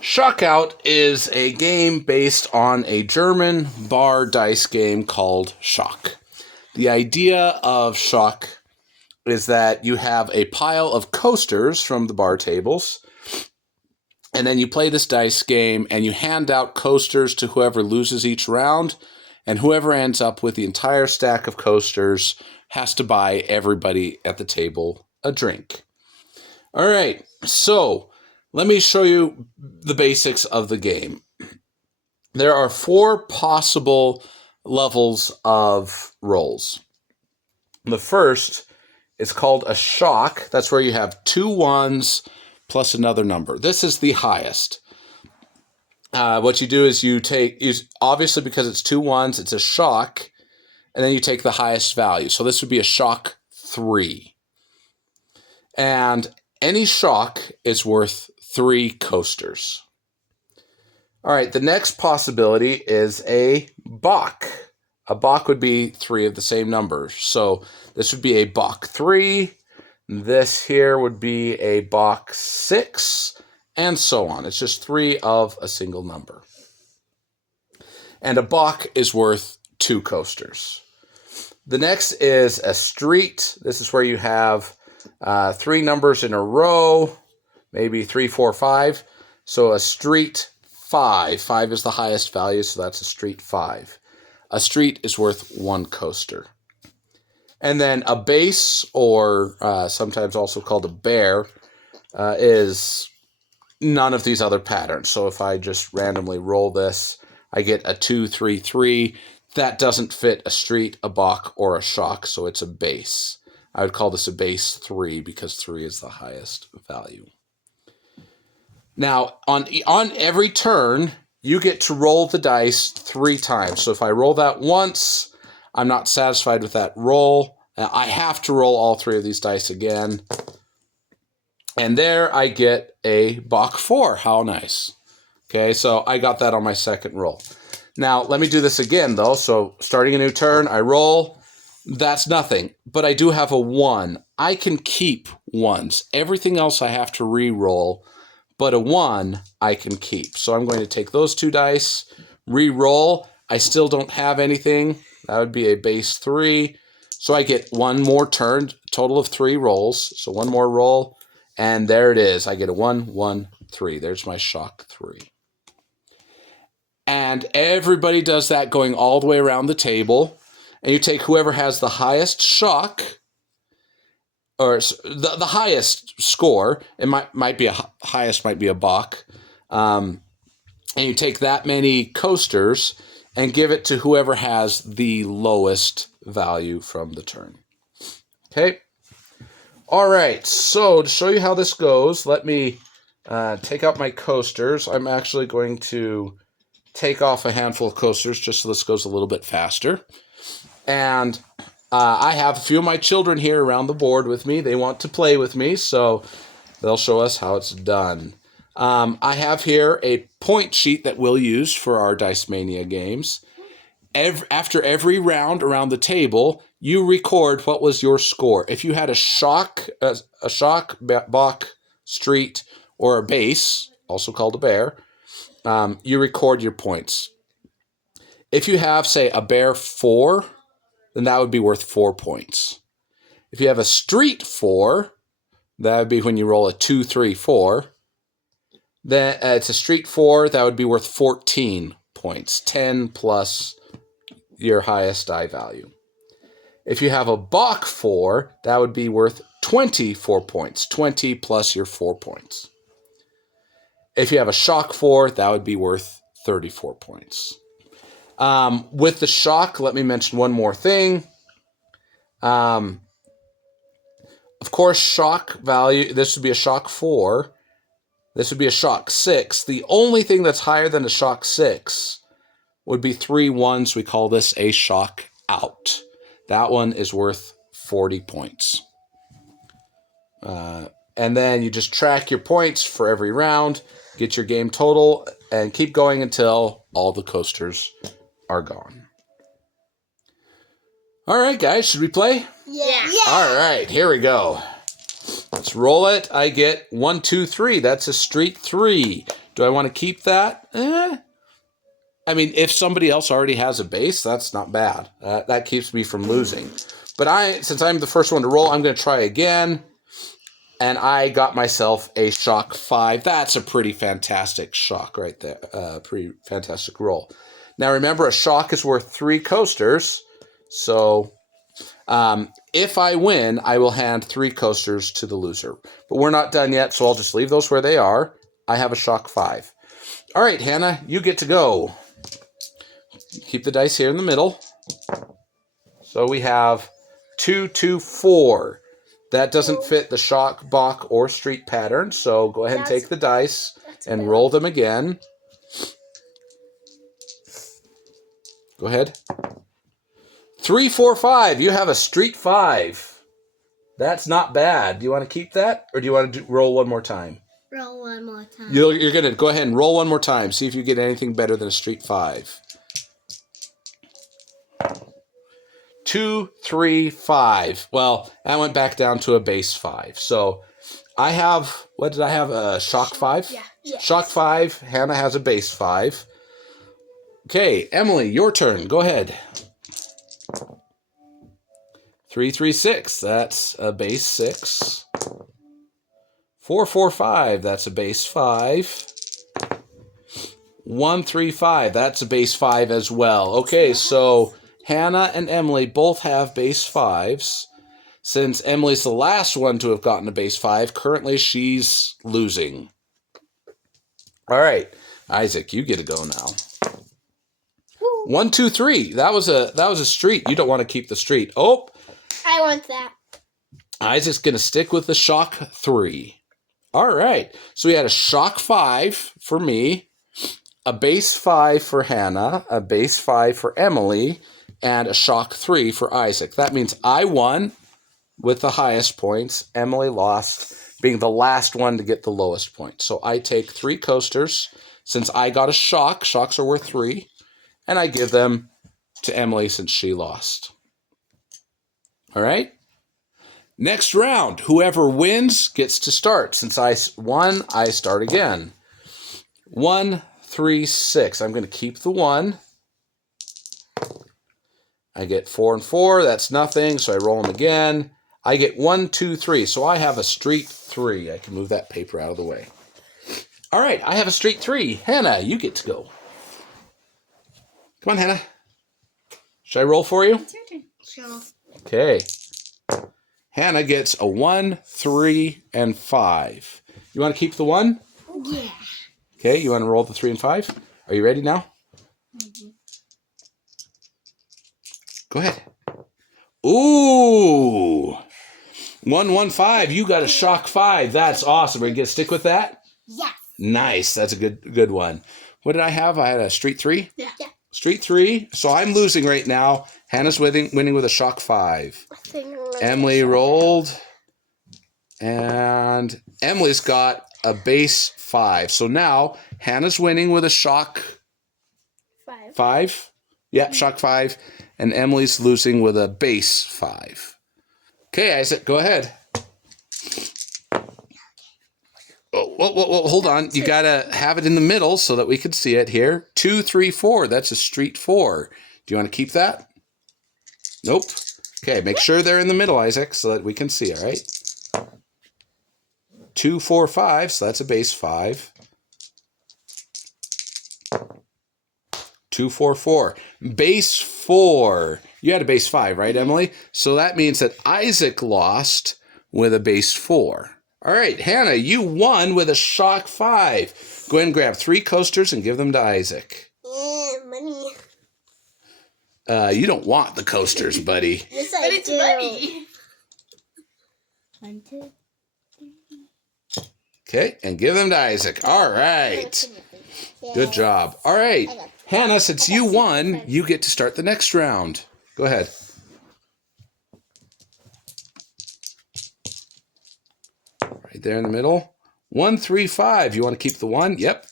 ShockOut is a game based on a German bar dice game called Shock. The idea of Shock is that you have a pile of coasters from the bar tables, and then you play this dice game and you hand out coasters to whoever loses each round, and whoever ends up with the entire stack of coasters has to buy everybody at the table a drink. All right, so let me show you the basics of the game. There are 4 possible levels of rolls. The first is called a shock. That's where you have 2 ones plus another number. This is the highest. What you do is obviously because it's 2 ones, it's a shock, and then you take the highest value. So this would be a shock 3. And any shock is worth 3 coasters. All right, the next possibility is a Bach. A Bach would be 3 of the same number. So this would be a Bach 3. This here would be a Bach 6, and so on. It's just 3 of a single number. And a Bach is worth 2 coasters. The next is a street. This is where you have 3 numbers in a row, maybe 3, 4, 5. So a street 5. 5 is the highest value, so that's a street 5. A street is worth 1 coaster. And then a base, or sometimes also called a bear, is none of these other patterns. So if I just randomly roll this, I get a 2, 3, 3. That doesn't fit a street, a Bach, or a shock, so it's a base. I would call this a base 3 because 3 is the highest value. Now, on every turn, you get to roll the dice 3 times. So if I roll that once, I'm not satisfied with that roll. I have to roll all 3 of these dice again. And there I get a Bach 4. How nice. Okay, so I got that on my second roll. Now, let me do this again, though. So starting a new turn, I roll. That's nothing, but I do have a 1. I can keep 1s. Everything else I have to re-roll, but a 1 I can keep. So I'm going to take those 2 dice, re-roll. I still don't have anything. That would be a base 3. So I get 1 more turn, total of 3 rolls. So 1 more roll, and there it is. I get a 1, 1, 3. There's my shock 3. And everybody does that going all the way around the table. And you take whoever has the highest shock, or the highest score. It might be highest might be a Bach. And you take that many coasters and give it to whoever has the lowest value from the turn. Okay. All right. So to show you how this goes, let me take out my coasters. I'm actually going to take off a handful of coasters just so this goes a little bit faster. And I have a few of my children here around the board with me. They want to play with me, so they'll show us how it's done. I have here a point sheet that we'll use for our DiceMania games. After every round around the table, you record what was your score. If you had a shock, Bach, street, or a base, also called a bear, you record your points. If you have, say, a bear 4, then that would be worth 4 points. If you have a street 4, that would be when you roll a 2, 3, 4. Then it's a street 4, that would be worth 14 points, 10 plus your highest die value. If you have a Bach 4, that would be worth 24 points, 20 plus your 4 points. If you have a shock 4, that would be worth 34 points. With the shock, let me mention one more thing. Of course, shock value, this would be a shock 4. This would be a shock 6. The only thing that's higher than a shock 6 would be 3 ones. We call this a shock out. That one is worth 40 points. And then you just track your points for every round, get your game total, and keep going until all the coasters are gone. All right, guys, should we play? Yeah. All right, here we go. Let's roll it. I get 1, 2, 3. That's a street 3. Do I want to keep that? I mean, if somebody else already has a base, that's not bad. That keeps me from losing. But since I'm the first one to roll, I'm going to try again. And I got myself a shock 5. That's a pretty fantastic shock right there. Pretty fantastic roll. Now remember, a shock is worth 3 coasters. So if I win, I will hand 3 coasters to the loser. But we're not done yet, so I'll just leave those where they are. I have a shock 5. All right, Hannah, you get to go. Keep the dice here in the middle. So we have 2, 2, 4. That doesn't fit the shock, balk, or street pattern. So go ahead and take the dice and roll them again. Go ahead. 3, 4, 5. You have a street 5. That's not bad. Do you want to keep that? Or do you want to roll one more time? Roll one more time. You're going to go ahead and roll one more time. See if you get anything better than a street 5. 2, 3, 5. Well, that went back down to a base 5. So I have, what did I have? A shock 5? Yeah. Yes. Shock 5. Hannah has a base 5. Okay, Emily, your turn. Go ahead. 3, 3, 6. That's a base 6. 4, 4, 5. That's a base 5. 1, 3, 5. That's a base 5 as well. Okay, so Hannah and Emily both have base 5s. Since Emily's the last one to have gotten a base 5, currently she's losing. All right, Isaac, you get to go now. 1, 2, 3. That was a street. You don't want to keep the street. Oh, I want that. Isaac's going to stick with the shock 3. All right, so we had a shock 5 for me, a base 5 for Hannah, a base 5 for Emily, and a shock 3 for Isaac. That means I won with the highest points. Emily lost, being the last one to get the lowest points. So I take 3 coasters. Since I got a shock, shocks are worth 3, and I give them to Emily since she lost. All right? Next round, whoever wins gets to start. Since I won, I start again. 1, 3, 6. I'm going to keep the 1. I get 4 and 4. That's nothing, so I roll them again. I get 1, 2, 3. So I have a street 3. I can move that paper out of the way. All right, I have a street 3. Hannah, you get to go. Come on, Hannah. Should I roll for you? It's your turn. Sure. Okay. Hannah gets a 1, 3, and 5. You want to keep the 1? Yeah. Okay, you want to roll the 3 and 5? Are you ready now? Mm-hmm. Go ahead. Ooh. 1, 1, 5. You got a shock 5. That's awesome. Are you going to stick with that? Yes. Nice. That's a good one. What did I have? I had a street 3? Yeah. Street 3. So I'm losing right now. Hannah's winning with a shock 5. Emily rolled. And Emily's got a base 5. So now Hannah's winning with a shock 5. Yeah, shock 5. And Emily's losing with a base 5. Okay, Isaac, go ahead. Oh, hold on. You got to have it in the middle so that we can see it here. 2, 3, 4. That's a street 4. Do you want to keep that? Nope. Okay, make sure they're in the middle, Isaac, so that we can see, all right? 2, 4, 5. So that's a base 5. 2, 4, 4. Base 4. You had a base 5, right, Emily? So that means that Isaac lost with a base 4. All right, Hannah, you won with a shock 5. Go ahead and grab 3 coasters and give them to Isaac. Yeah, money. You don't want the coasters, buddy. Yes, I do. It's money. 1, 2. Okay, and give them to Isaac. All right. Good job. All right. Hannah, since you won, you get to start the next round. Go ahead. Right there in the middle. 1, 3, 5. You want to keep the 1? Yep.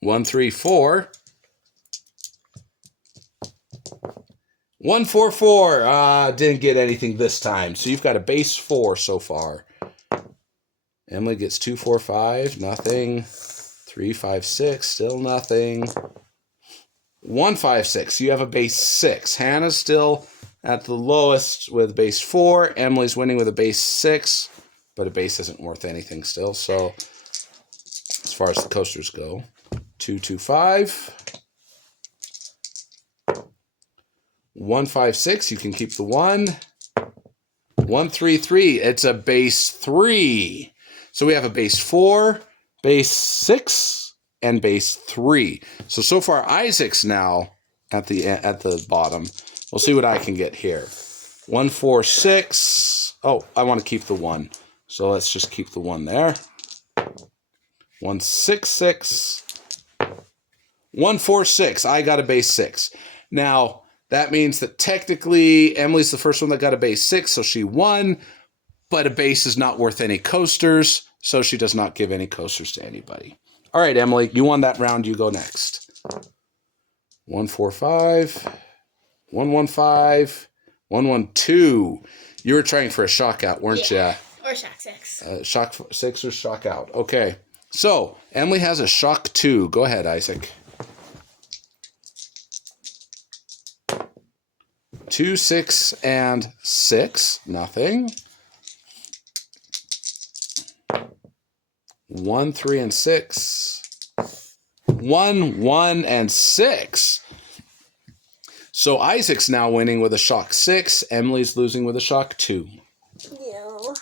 1, 3, 4. 1, 4, 4. Didn't get anything this time. So you've got a base 4 so far. Emily gets 2, 4, 5, nothing. 3, 5, 6, still nothing. 1, 5, 6. You have a base 6. Hannah's still at the lowest with base 4. Emily's winning with a base 6, but a base isn't worth anything still. So as far as the coasters go, 2, 2, 5. 1, 5, 6. You can keep the 1. 1, 3, 3. It's a base 3. So we have a base 4, base 6, and base 3. So far Isaac's now at the bottom. We'll see what I can get here. 1, 4, 6. Oh, I want to keep the 1. So let's just keep the 1 there. 1, 6, 6. 1, 4, 6. I got a base 6. Now, that means that technically Emily's the first one that got a base 6, so she won, but a base is not worth any coasters, so she does not give any coasters to anybody. All right, Emily, you won that round. You go next. 1, 4, 5. 1, 1, 5. 1, 1, 2. You were trying for a ShockOut, weren't you? Or Shock 6. Shock 6 or ShockOut. Okay. So, Emily has a Shock 2. Go ahead, Isaac. 2, 6, and 6. Nothing. 1, 3, and 6. 1, 1, and 6. So Isaac's now winning with a Shock 6. Emily's losing with a Shock 2. No.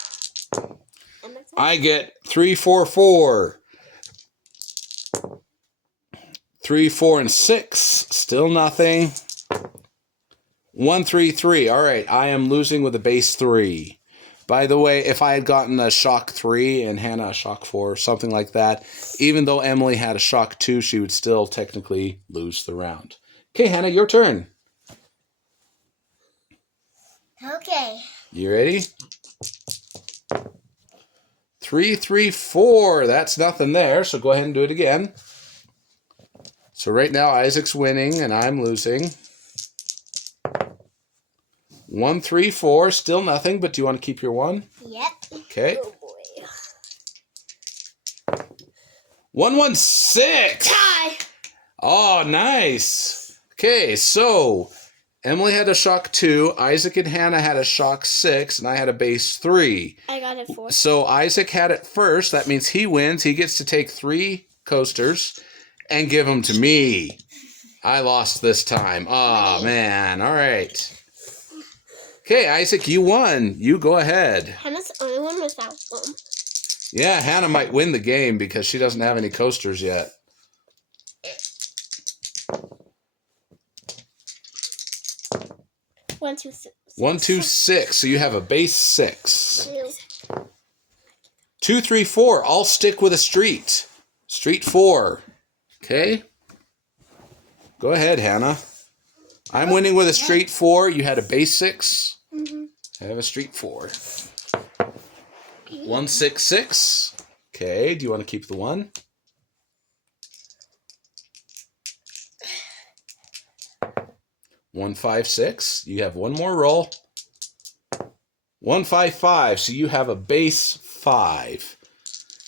I get 3, 4, 4. 3, 4, and 6. Still nothing. 1, 3, 3. All right, I am losing with a base 3. By the way, if I had gotten a Shock 3 and Hannah a Shock 4, something like that, even though Emily had a Shock 2, she would still technically lose the round. Okay, Hannah, your turn. Okay. You ready? 3, 3, 4. That's nothing there, so go ahead and do it again. So right now, Isaac's winning and I'm losing. 1, 3, 4. Still nothing, but do you want to keep your 1? Yep. Okay. Oh boy. 1, 1, 6. Tie. Oh, nice. Okay, so Emily had a Shock 2, Isaac and Hannah had a Shock 6, and I had a base 3. I got it 4. So Isaac had it first. That means he wins. He gets to take 3 coasters and give them to me. I lost this time. Oh, man. All right. Okay, Isaac, you won. You go ahead. Hannah's the only one without them. Yeah, Hannah might win the game because she doesn't have any coasters yet. 1, 2, 6. 1, 2, 6. So you have a base 6. 2. 2, 3, 4. I'll stick with a street. Street 4. Okay. Go ahead, Hannah. I'm winning with a street 4. You had a base 6. Mm-hmm. I have a street 4. 1, 6, 6. Okay. Do you want to keep the 1? One, 5, 6. You have one more roll. 1, 5, 5. So you have a base 5.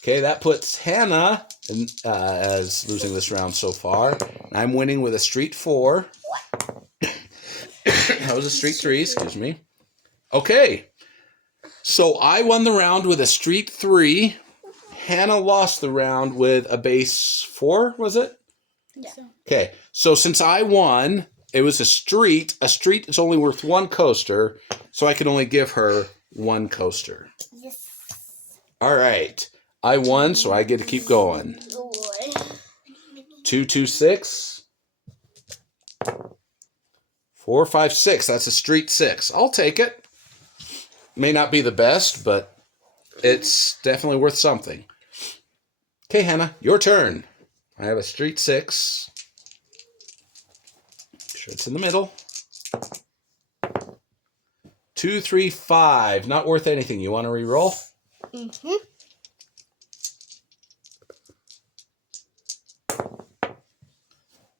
Okay, that puts Hannah in, as losing this round so far. I'm winning with a street 4. That was a street 3, excuse me. Okay, so I won the round with a street 3. Hannah lost the round with a base 4, was it? Yeah. Okay, so since I won, it was a street. A street is only worth 1 coaster, so I can only give her 1 coaster. Yes. All right, I won, so I get to keep going. Oh boy. 2, 2, 6. 4, 5, 6. That's a street 6. I'll take it. May not be the best, but it's definitely worth something. Okay, Hannah, your turn. I have a street 6. Sure it's in the middle. 2, 3, 5. Not worth anything. You want to re-roll? Mm-hmm.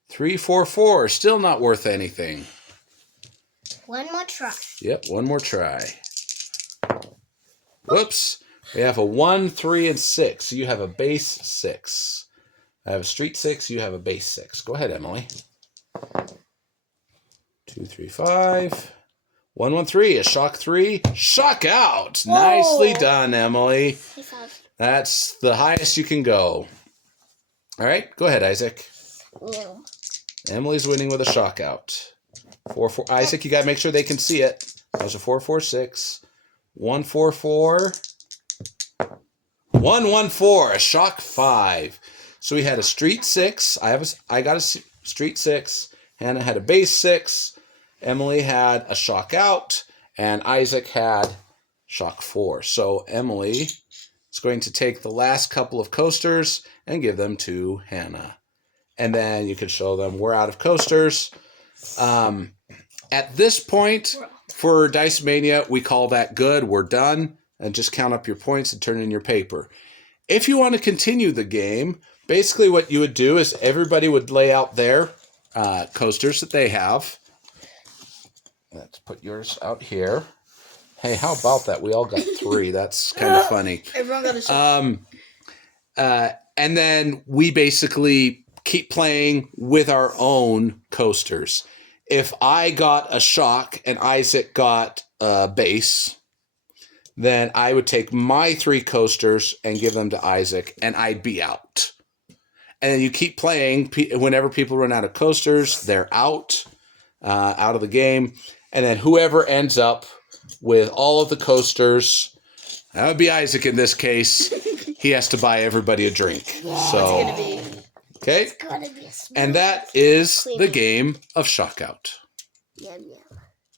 3, 4, 4. Still not worth anything. One more try. Yep, one more try. Whoops. We have a 1, 3, and 6. So you have a base 6. I have a street 6. You have a base 6. Go ahead, Emily. 2, 3, 5. 1, 1, 3. A shock 3. Shock out. Whoa. Nicely done, Emily. That's the highest you can go. All right, go ahead, Isaac. No. Emily's winning with a shock out. 4, 4. Isaac, you got to make sure they can see it. That was a 4, 4, 6. 1, 4, 4. 1, 1, 4. A shock 5. So we had a street 6. I got a street 6. Hannah had a base 6. Emily had a shock out. And Isaac had shock 4. So Emily is going to take the last couple of coasters and give them to Hannah. And then you can show them we're out of coasters. At this point, for DiceMania, we call that good. We're done. And just count up your points and turn in your paper. If you want to continue the game, basically what you would do is everybody would lay out their coasters that they have. Let's put yours out here. Hey, how about that? We all got 3. That's kind of funny. Everyone got a shot. And then we basically keep playing with our own coasters. If I got a shock and Isaac got a base, then I would take my 3 coasters and give them to Isaac, and I'd be out. And then you keep playing. Whenever people run out of coasters, they're out of the game. And then whoever ends up with all of the coasters, that would be Isaac in this case. He has to buy everybody a drink. So, okay. It's gonna be a smooth, And that is clean the game of ShockOut. Yum, yum.